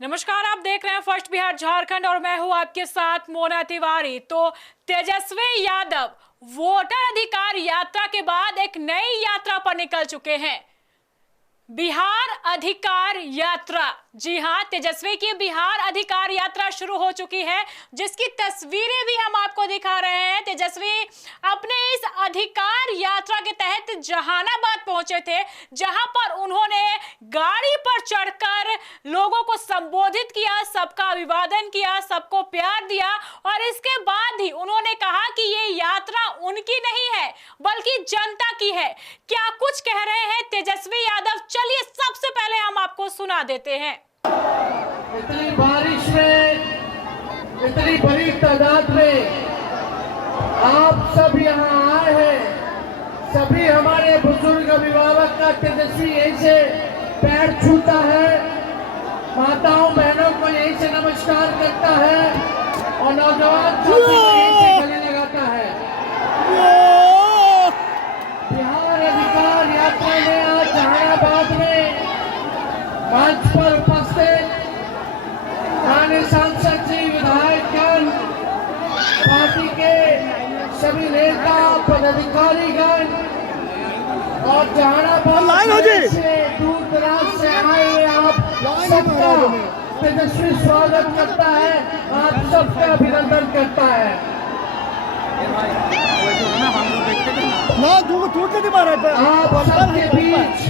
नमस्कार, आप देख रहे हैं फर्स्ट बिहार झारखंड और मैं हूं आपके साथ मोना तिवारी। तो तेजस्वी यादव वोटर अधिकार यात्रा के बाद एक नई यात्रा पर निकल चुके हैं, बिहार अधिकार यात्रा। जी हां, तेजस्वी की बिहार अधिकार यात्रा शुरू हो चुकी है, जिसकी तस्वीरें भी हम आपको दिखा रहे हैं। तेजस्वी अपने इस अधिकार यात्रा के तहत जहानाबाद पहुंचे थे, जहां पर उन्होंने गाड़ी पर चढ़कर लोगों को संबोधित किया, सबका अभिवादन किया, सबको प्यार दिया और इसके बाद ही उन्होंने कहा कि ये यात्रा उनकी नहीं है बल्कि जनता की है। क्या कुछ कह रहे हैं तेजस्वी यादव, चलिए सबसे पहले हम आपको सुना देते हैं। इतनी बारिश में, इतनी बड़ी तादाद में आप सब यहाँ आए हैं। सभी हमारे बुजुर्ग अभिभावक का तेजस्वी यहीं से पैर छूता है, माताओं बहनों को यहीं से नमस्कार करता है और नौजवान को यहीं से गले लगाता है। बिहार अधिकार यात्रा में आज जहानाबाद में मंच पर उपस्थित माननीय सांसद जी, विधायकगण, पार्टी के सभी नेता पदाधिकारीगण और जहानाबाद से दूर दराज से आए आप सबका तेजस्वी स्वागत करता है, आप सबका अभिनंदन करता है। आप सबके बीच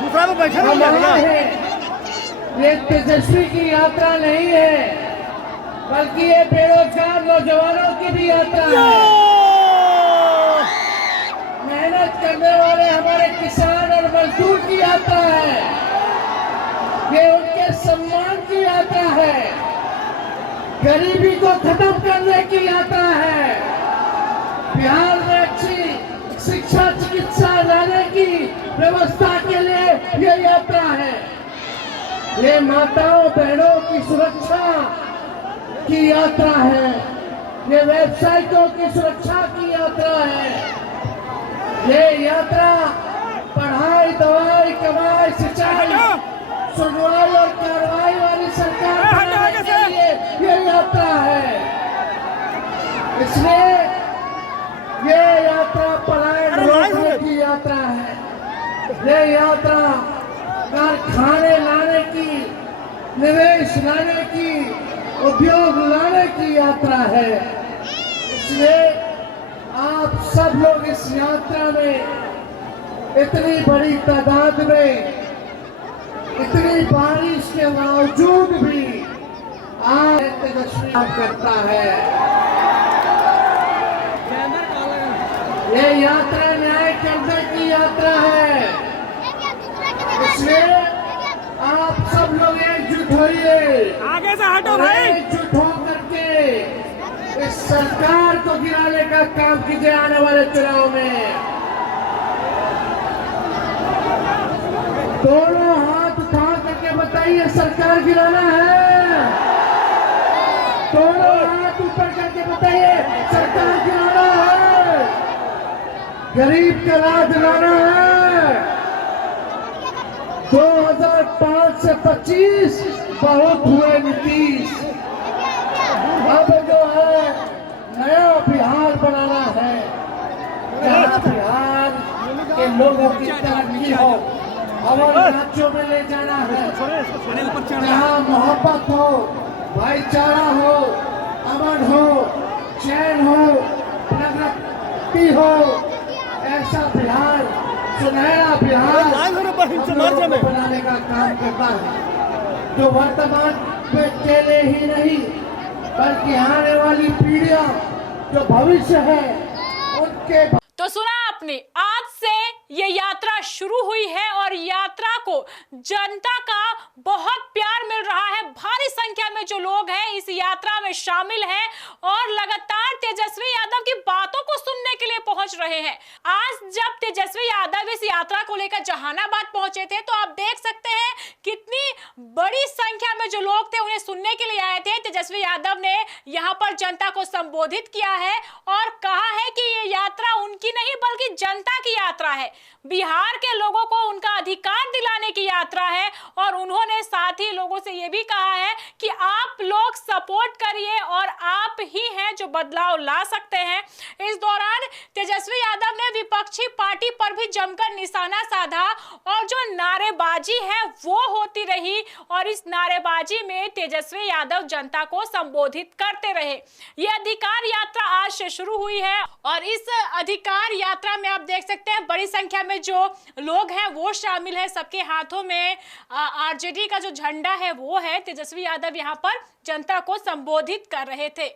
दूसरा में बैठा है। ये तेजस्वी की यात्रा नहीं है बल्कि ये बेरोजगार नौजवानों की भी यात्रा है। मेहनत करने वाले हमारे किसान और मजदूर की यात्रा है। ये उनके सम्मान की यात्रा है, गरीबी को खत्म करने की यात्रा है, बिहार में अच्छी शिक्षा चिकित्सा लाने की व्यवस्था के लिए ये यात्रा है। ये माताओं बहनों की सुरक्षा की यात्रा है, ये व्यवसायिकों की सुरक्षा की यात्रा है। ये यात्रा पढ़ाई, दवाई, कमाई, सिंचाई, सुनवाई और कार्रवाई वाली सरकार बनाने के लिए ये यात्रा है। इसलिए ये यात्रा पलायन रोकने की यात्रा है। ये यात्रा कारखाने लाने की, निवेश लाने की, उद्योग लाने की यात्रा है। इसलिए आप सब लोग इस यात्रा में इतनी बड़ी तादाद में, इतनी बारिश के बावजूद भी आज तेजस्वी करता है। ये यात्रा न्याय करने की यात्रा है। इसलिए आप सब लोग एकजुट होइए, आगे से हटो भाई। एकजुट हो करके इस सरकार को गिराने का काम कीजिए आने वाले चुनाव में। दोनों हाथ उठा करके बताइए, सरकार गिराना है। दोनों हाथ ऊपर करके बताइए, सरकार गिराना है, गरीब का राज लाना है। 2005 से 25 बहुत हुए नीतीश, अब जो है नया बिहार बनाना है, जहाँ बिहार के लोगों की तरक्की हो, और राज्यों में ले जाना है, जहाँ मोहब्बत हो, भाईचारा हो, अमन हो, चैन हो, प्रगति हो, ऐसा बिहार, सुनहरा बिहार बनाने का काम करता है, जो वर्तमान में केले ही नहीं बल्कि आने वाली पीढ़ियां, जो भविष्य है उनके। तो सुना आपने, आज से ये यात्रा शुरू हुई है और यात्रा को जनता का बहुत प्यार मिल रहा है। भारी संख्या में जो लोग हैं इस यात्रा में शामिल हैं और लगातार तेजस्वी यादव की बातों को सुनने के लिए पहुंच पहुंच रहे हैं। आज जब तेजस्वी यादव इस यात्रा को लेकर जहानाबाद पहुंचे थे तो आप देख सकते हैं कितनी बड़ी संख्या में जो लोग थे उन्हें सुनने के लिए आए थे। तेजस्वी यादव ने यहां पर जनता को संबोधित किया है और कहा है कि ये यात्रा उनकी नहीं बल्कि जनता की यात्रा है, बिहार के लोगों को उनका अधिकार दिलाने की यात्रा है। और उन्होंने साथ ही लोगों से यह भी कहा है कि आप लोग सपोर्ट करिए और आप ही हैं जो बदलाव ला सकते हैं। इस दौरान तेजस्वी यादव ने विपक्षी पार्टी पर भी जमकर निशाना साधा और जो नारेबाजी है वो होती रही और इस नारेबाजी में तेजस्वी यादव जनता को संबोधित करते रहे। यह अधिकार यात्रा आज से शुरू हुई है और इस अधिकार यात्रा में आप देख सकते हैं बड़ी संख्या में जो लोग हैं वो शामिल है। सबके हाथों में आरजेडी का जो झंडा है वो है। तेजस्वी यादव यहां पर जनता को संबोधित कर रहे थे।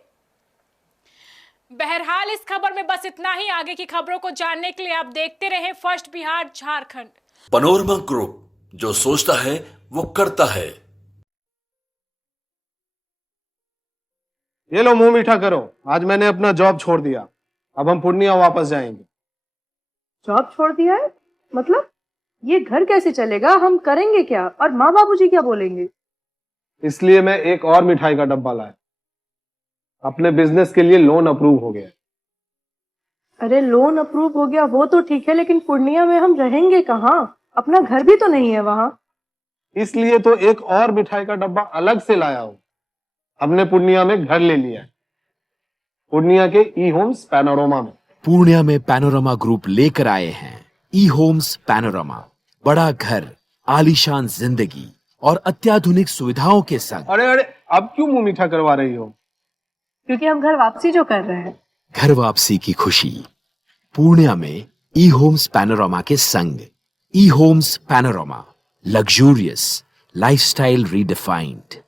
बहरहाल इस खबर में बस इतना ही। आगे की खबरों को जानने के लिए आप देखते रहें first Bihar Jharkhand. Panorama group, जो सोचता है वो करता है। ये लो मुंह मीठा करो, आज मैंने अपना जॉब छोड़ दिया, अब हम पूर्णिया वापस जाएंगे। जॉब छोड़ दिया है? मतलब ये घर कैसे चलेगा? हम करेंगे क्या? और माँ बाबूजी क्या बोलेंगे? इसलिए मैं एक और मिठाई का डब्बा लाया। अपने बिजनेस के लिए लोन अप्रूव हो गया। अरे लोन अप्रूव हो गया वो तो ठीक है, लेकिन पूर्णिया में हम रहेंगे कहाँ? अपना घर भी तो नहीं है वहाँ। इसलिए तो एक और मिठाई का डब्बा अलग से लाया हूँ। हमने पूर्णिया में घर ले लिया है, पूर्णिया के ई होम्स पैनोरमा में। पूर्णिया में पैनोरमा ग्रुप लेकर आए हैं ई होम्स पैनोरमा। बड़ा घर, आलीशान जिंदगी और अत्याधुनिक सुविधाओं के संग। अरे अरे, अब क्यों मुंह मीठा करवा रही हो? क्योंकि हम घर वापसी जो कर रहे हैं। घर वापसी की खुशी पूर्णिया में ई होम्स पैनोरमा के संग। E homes panorama, luxurious lifestyle redefined.